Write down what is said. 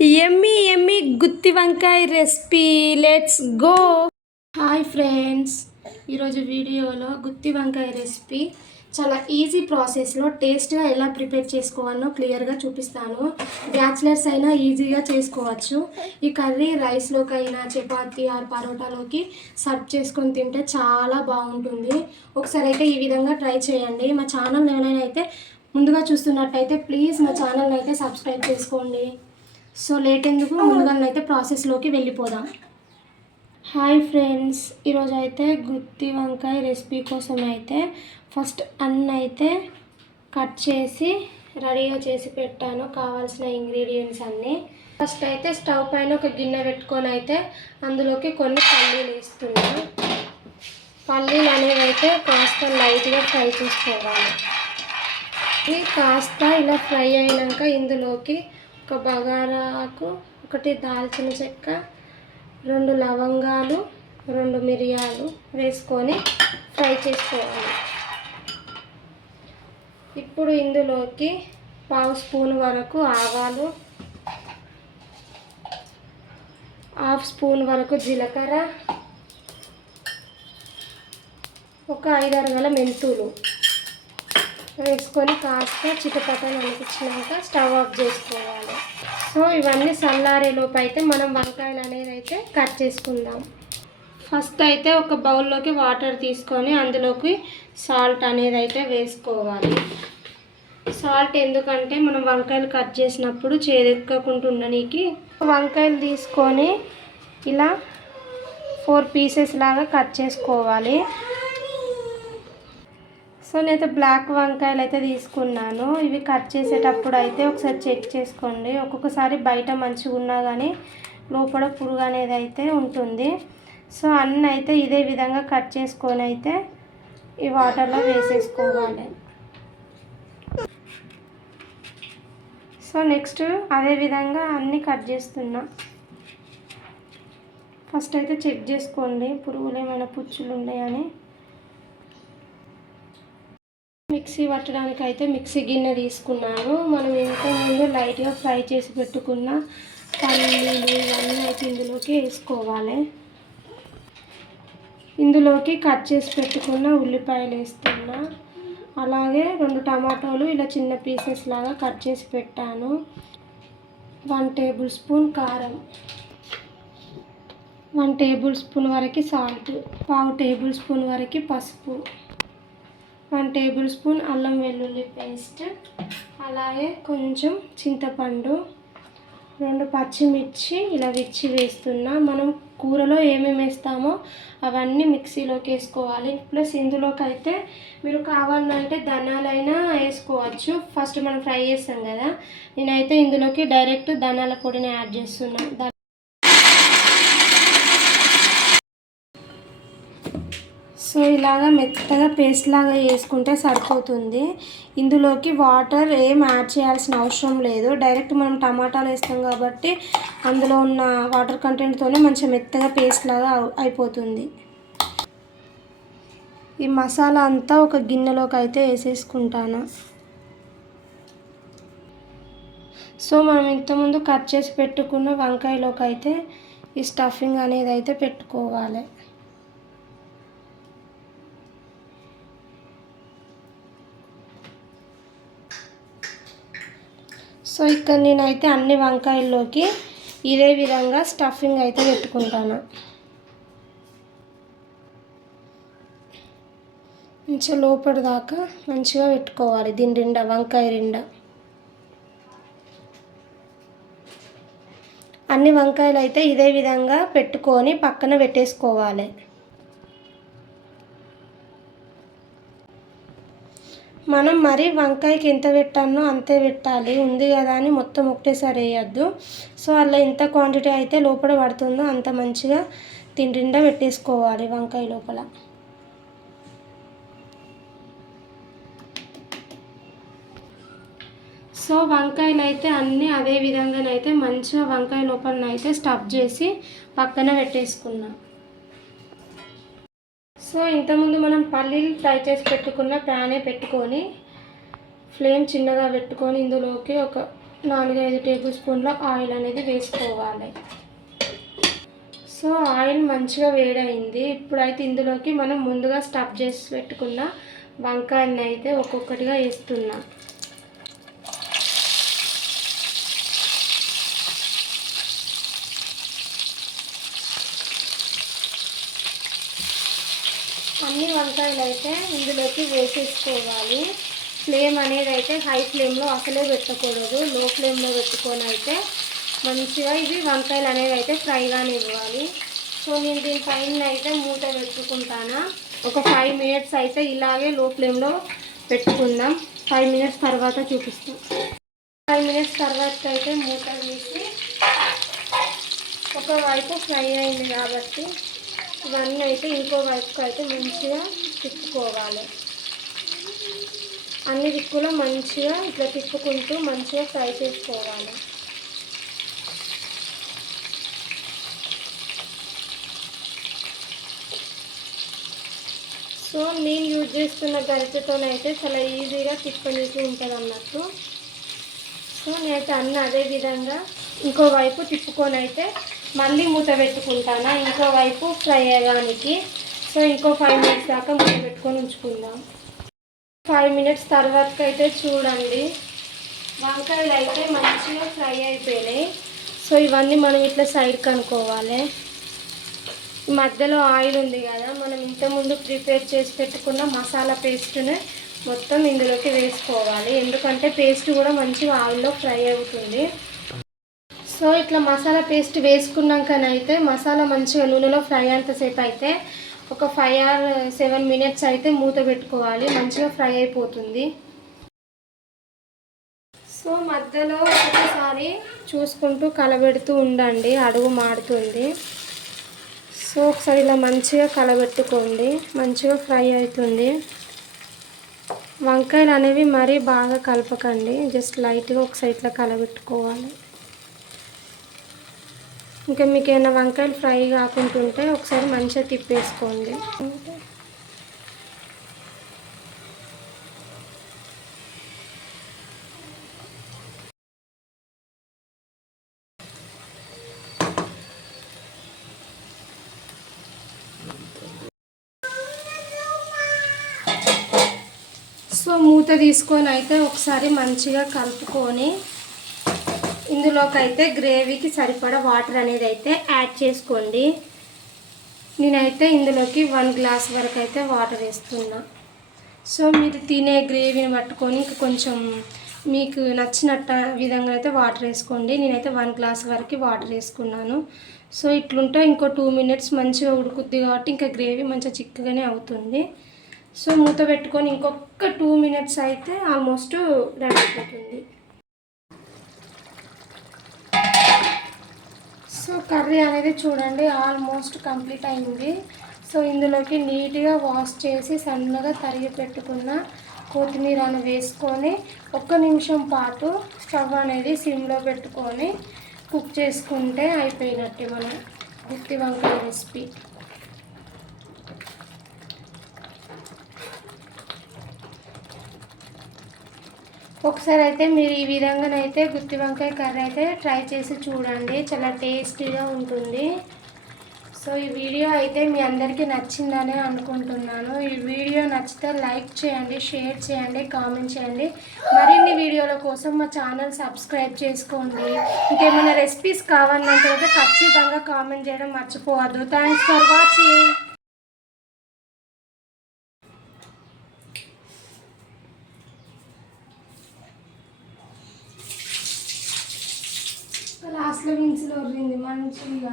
ఎమ్మి ఎమ్మి గుత్తి వంకాయ recipe, let's go. Hi friends, ఈరోజు వీడియోలో గుత్తి వంకాయ రెసిపీ చాలా ఈజీ ప్రాసెస్లో టేస్ట్గా ఎలా ప్రిపేర్ చేసుకోవాలో క్లియర్గా చూపిస్తాను. బ్యాచిలర్స్ అయినా ఈజీగా చేసుకోవచ్చు. ఈ కర్రీ రైస్లోకైనా చపాతీ ఆర్ పరోటాలోకి సర్వ్ చేసుకొని తింటే చాలా బాగుంటుంది. ఒకసారి అయితే ఈ విధంగా ట్రై చేయండి. మా ఛానల్ ఎవరైనా అయితే ముందుగా చూస్తున్నట్టయితే ప్లీజ్ మా ఛానల్ని అయితే సబ్స్క్రైబ్ చేసుకోండి. సో లేట్ ఎందుకు, ముందుగానైతే ప్రాసెస్లోకి వెళ్ళిపోదాం. హాయ్ ఫ్రెండ్స్, ఈరోజు అయితే గుత్తి వంకాయ రెసిపీ కోసం అయితే ఫస్ట్ అన్నీ అయితే కట్ చేసి రెడీగా చేసి పెట్టాను. కావాల్సిన ఇంగ్రీడియంట్స్ అన్నీ. ఫస్ట్ అయితే స్టవ్ పైన ఒక గిన్నె పెట్టుకొని అయితే అందులోకి కొన్ని పల్లీలు వేస్తున్నాను. పల్లీలు అనేవి అయితే కాస్త లైట్గా ఫ్రై చేసుకోవాలి. ఇవి కాస్త ఇలా ఫ్రై అయినాక ఇందులోకి ఒక బగారాకు, ఒకటి దాల్చిన చెక్క, 2 లవంగాలు, 2 మిరియాలు వేసుకొని ఫ్రై చేసుకోవాలి. ఇప్పుడు ఇందులోకి 1/2 స్పూన్ వరకు ఆవాలు, 1/2 స్పూన్ వరకు జీలకర్ర, ఒక 5-6 గల మెంతులు వేసుకొని కాస్త చిటపటలు అనిపించినాక స్టవ్ ఆఫ్ చేసుకోవాలి. సో ఇవన్నీ చల్లారేలోపు అయితే మనం వంకాయలు అనేది అయితే కట్ చేసుకుందాం. ఫస్ట్ అయితే ఒక బౌల్లోకి వాటర్ తీసుకొని అందులోకి సాల్ట్ అనేది అయితే వేసుకోవాలి. సాల్ట్ ఎందుకంటే మనం వంకాయలు కట్ చేసినప్పుడు చేదెక్కకుండా ఉండడానికి. వంకాయలు తీసుకొని ఇలా 4 పీసెస్ లాగా కట్ చేసుకోవాలి. సో నేనైతే బ్లాక్ వంకాయలు అయితే తీసుకున్నాను. ఇవి కట్ చేసేటప్పుడు అయితే ఒకసారి చెక్ చేసుకోండి. ఒక్కొక్కసారి బయట మంచిగా ఉన్నా కానీ లోపల పురుగు అనేది అయితే ఉంటుంది. సో అన్నీ అయితే ఇదే విధంగా కట్ చేసుకొని అయితే ఈ వాటర్లో వేసేసుకోవాలి. సో నెక్స్ట్ అదే విధంగా అన్నీ కట్ చేస్తున్నా. ఫస్ట్ అయితే చెక్ చేసుకోండి పురుగులు ఏమైనా పుచ్చులు ఉన్నాయని. మిక్సీ పట్టడానికి అయితే మిక్సీ గిన్నె తీసుకున్నాను. మనం ఇంతకుముందు లైట్గా ఫ్రై చేసి పెట్టుకున్న పల్లీలు ఇవన్నీ అయితే ఇందులోకి వేసుకోవాలి. ఇందులోకి కట్ చేసి పెట్టుకున్న ఉల్లిపాయలు వేస్తున్నా. అలాగే 2 టమాటాలు ఇలా చిన్న పీసెస్ లాగా కట్ చేసి పెట్టాను. 1 టేబుల్ స్పూన్ కారం, 1 టేబుల్ స్పూన్ వరకు సాల్ట్, 1/2 టేబుల్ స్పూన్ వరకు పసుపు, 1 టేబుల్ స్పూన్ అల్లం వెల్లుల్లి పేస్ట్, అలాగే కొంచెం చింతపండు, 2 పచ్చిమిర్చి ఇలా విచ్చి వేస్తున్నా. మనం కూరలో ఏమేమి వేస్తామో అవన్నీ మిక్సీలోకి వేసుకోవాలి. ప్లస్ ఇందులోకి అయితే మీరు కావాలంటే ధనియాలైనా వేసుకోవచ్చు. ఫస్ట్ మనం ఫ్రై చేస్తాం కదా, నేనైతే ఇందులోకి డైరెక్ట్ ధనియాల పొడిని యాడ్ చేస్తున్నా. సో ఇలాగా మెత్తగా పేస్ట్ లాగా వేసుకుంటే సరిపోతుంది. ఇందులోకి వాటర్ ఏం యాడ్ చేయాల్సిన అవసరం లేదు. డైరెక్ట్ మనం టమాటాలు వేస్తాం కాబట్టి అందులో ఉన్న వాటర్ కంటెంట్తోనే మంచిగా మెత్తగా పేస్ట్ లాగా అయిపోతుంది. ఈ మసాలా అంతా ఒక గిన్నెలోకి అయితే వేసేసుకుంటాను. సో మనం ఇంతకుముందు కట్ చేసి పెట్టుకున్న వంకాయలోకి అయితే ఈ స్టఫింగ్ అనేది అయితే పెట్టుకోవాలి. సో ఇక్కడ నేనైతే అన్ని వంకాయల్లోకి ఇదే విధంగా స్టఫింగ్ అయితే పెట్టుకుంటాను. మంచిగా లోపల దాకా మంచిగా పెట్టుకోవాలి. దీని నిండా వంకాయ నిండా అన్ని వంకాయలు అయితే ఇదే విధంగా పెట్టుకొని పక్కన పెట్టేసుకోవాలి. మనం మరి వంకాయకి ఎంత పెట్టానో అంతే పెట్టాలి. ఉంది కదా అని మొత్తం ఒకటేసారి వేయద్దు. సో అలా ఎంత క్వాంటిటీ అయితే లోపల పడుతుందో అంత మంచిగా దీని నిండా పెట్టేసుకోవాలి వంకాయ లోపల. సో వంకాయలు అయితే అన్నీ అదే విధంగానైతే మంచిగా వంకాయ లోపలనైతే స్టఫ్ చేసి పక్కన పెట్టేసుకున్నాం. సో ఇంతకుముందు మనం పల్లీలు ఫ్రై చేసి పెట్టుకున్న ప్యానే పెట్టుకొని ఫ్లేమ్ చిన్నగా పెట్టుకొని ఇందులోకి ఒక 4-5 టేబుల్ స్పూన్ల ఆయిల్ అనేది వేసుకోవాలి. సో ఆయిల్ మంచిగా వేడైంది. ఇప్పుడైతే ఇందులోకి మనం ముందుగా స్టఫ్ చేసి పెట్టుకున్న వంకాయలను అయితే ఒక్కొక్కటిగా వేస్తున్నా. అన్ని వంకాయలు అయితే ఇందులోకి వేసేసుకోవాలి. ఫ్లేమ్ అనేది అయితే హై ఫ్లేమ్లో అసలే పెట్టకూడదు, లో ఫ్లేమ్లో పెట్టుకొని అయితే మంచిగా ఇవి వంకాయలు అనేవి అయితే ఫ్రైగానే ఇవ్వాలి. సో నేను దీనిపైన అయితే మూత పెట్టుకుంటాను. ఒక 5 మినిట్స్ అయితే ఇలాగే లో ఫ్లేమ్లో పెట్టుకుందాం. 5 మినిట్స్ తర్వాత చూపిస్తాం. 5 మినిట్స్ తర్వాత అయితే మూత తీసి ఒకవైపు ఫ్రై అయింది కాబట్టి ఇవన్నీ అయితే ఇంకో వైపుకి అయితే మంచిగా తిప్పుకోవాలి. అన్ని దిక్కులో మంచిగా ఇట్లా తిప్పుకుంటూ మంచిగా ఫ్రై చేసుకోవాలి. సో నేను యూజ్ చేస్తున్న గరిటెతోనైతే చాలా ఈజీగా తిప్పనీకి ఉంటుంది అన్నట్టు. సో నేనైతే అన్నీ అదే విధంగా ఇంకోవైపు తిప్పుకొని అయితే మళ్ళీ మూత పెట్టుకుంటాను, ఇంకోవైపు ఫ్రై అయ్యడానికి. సో ఇంకో 5 మినిట్స్ దాకా మూత పెట్టుకొని ఉంచుకుందాం. 5 మినిట్స్ తర్వాతకైతే చూడండి వంకాయలు అయితే మంచిగా ఫ్రై అయిపోయినాయి. సో ఇవన్నీ మనం ఇట్లా సైడ్కి అనుకోవాలి. మధ్యలో ఆయిల్ ఉంది కదా, మనం ఇంతకుముందు ప్రిపేర్ చేసి పెట్టుకున్న మసాలా పేస్ట్ని మొత్తం ఇందులోకి వేసుకోవాలి. ఎందుకంటే పేస్ట్ కూడా మంచిగా ఆయిల్లో ఫ్రై అవుతుంది. సో ఇట్లా మసాలా పేస్ట్ వేసుకున్నాకనైతే మసాలా మంచిగా నూనెలో ఫ్రై అంతసేపు అయితే ఒక 5 or 7 మినిట్స్ అయితే మూత పెట్టుకోవాలి, మంచిగా ఫ్రై అయిపోతుంది. సో మధ్యలో ఒకసారి చూసుకుంటూ కలబెడుతూ ఉండండి, అడుగు మాడుతుంది. సో ఒకసారి ఇలా మంచిగా కలబెట్టుకోండి, మంచిగా ఫ్రై అవుతుంది. వంకాయలు అనేవి మరీ బాగా కలపకండి, జస్ట్ లైట్గా ఒకసారి ఇట్లా కలబెట్టుకోవాలి. ఇంకా మీకు ఏమైనా వంకాయలు ఫ్రై కాకుంటుంటే ఒకసారి మంచిగా తిప్పేసుకోండి. సో మూత తీసుకొని అయితే ఒకసారి మంచిగా కలుపుకొని ఇందులోకి అయితే గ్రేవీకి సరిపడా వాటర్ అనేది అయితే యాడ్ చేసుకోండి. నేనైతే ఇందులోకి 1 గ్లాస్ వరకు అయితే వాటర్ వేస్తున్నా. సో మీరు తినే గ్రేవీని పట్టుకొని ఇంకా కొంచెం మీకు నచ్చినట్టు విధంగా అయితే వాటర్ వేసుకోండి. నేనైతే 1 గ్లాస్ వరకు వాటర్ వేసుకున్నాను. సో ఇట్లుంటే ఇంకో 2 మినిట్స్ మంచిగా ఉడుకుద్ది కాబట్టి ఇంకా గ్రేవీ మంచిగా చిక్కగానే అవుతుంది. సో మూత పెట్టుకొని ఇంకొక 2 మినిట్స్ అయితే ఆల్మోస్ట్ రెడీ అయిపోతుంది. సో కర్రీ అనేది చూడండి ఆల్మోస్ట్ కంప్లీట్ అయింది. సో ఇందులోకి నీట్గా వాష్ చేసి సన్నగా తరిగి పెట్టుకున్న కొత్తిమీరను వేసుకొని 1 నిమిషం పాటు స్టవ్ అనేది సిమ్లో పెట్టుకొని కుక్ చేసుకుంటే అయిపోయినట్టే మన గుత్తి వంకాయ రెసిపీ. ఒకసారి అయితే మీరు ఈ విధంగానైతే గుత్తి వంకాయ కర్రీ అయితే ట్రై చేసి చూడండి, చాలా టేస్టీగా ఉంటుంది. సో ఈ వీడియో అయితే మీ అందరికీ నచ్చిందనే అనుకుంటున్నాను. ఈ వీడియో నచ్చితే లైక్ చేయండి, షేర్ చేయండి, కామెంట్ చేయండి. మరిన్ని వీడియోల కోసం మా ఛానల్ సబ్స్క్రైబ్ చేసుకోండి. ఇంకేమైనా రెసిపీస్ కావాలంటే ఖచ్చితంగా కామెంట్ చేయడం మర్చిపోవద్దు. Thanks for watching. లాస్ట్లో విన్స్లో వరింది మంచిగా